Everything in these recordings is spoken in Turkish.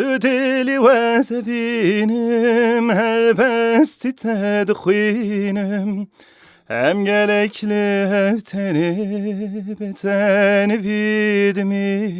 تو دلی و زبینم هلبستی تدخوینم هم gelekli evteni beteni vidminem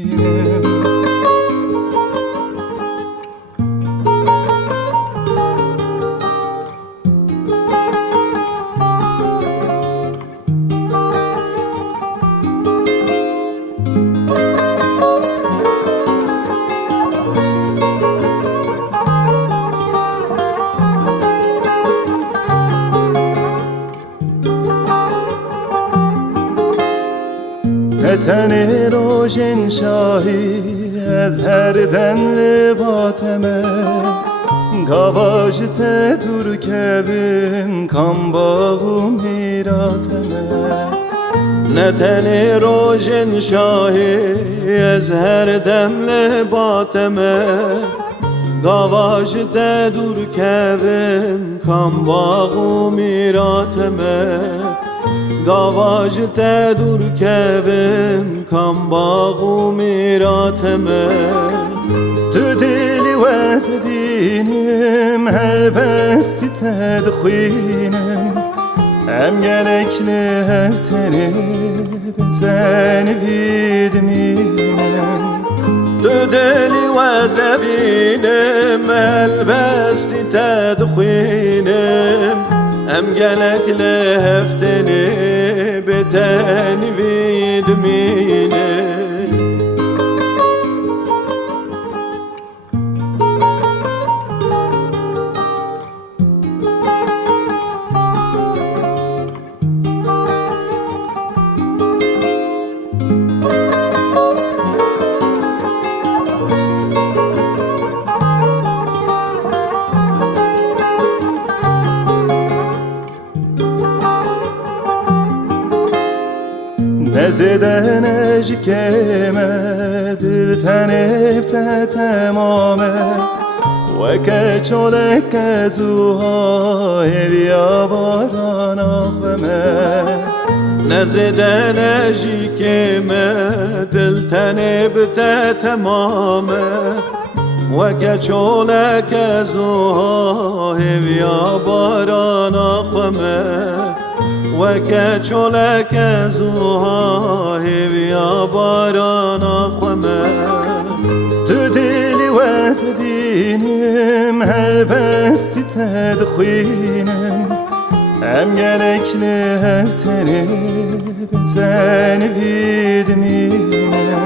تن روشن شاهی از هر دم باطمه گاواجت دور کبیم کام باغو میراتمه نه تن روشن شاهی از هر دم باطمه گاواجت دور کبیم کام باغو میراتمه گاواجت دور کبیم کام باغو میراتمه تو دلی و زبینم هلبستی تدخوینم هم gelekli evteni beteni vidminem تو دلی و زبینم هلبستی تدخوینم هم gelekli hefteni beteni vidmine نزدن اجکمه دل تنبت تمامه و کچولک زوهای بیاباران آخمه نزدن اجکمه دل تنبت تمامه و کچولک زوهای بیاباران آخمه و کچولک زوهای بیاباران آخمه تو دلی و زبینم هلبستی تدخوینم هم gelekli evteni beteni vidminem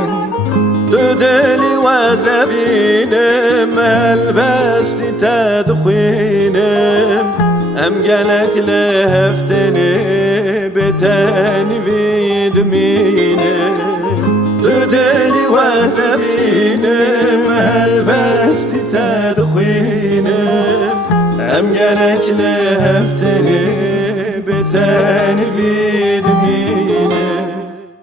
تو دلی و زبینم هلبستی تدخوینم هم gelekli hefteni beteni vidmine تو دلی و زبینم هلبستی تدخوینم هم gelekli hefteni beteni vidminem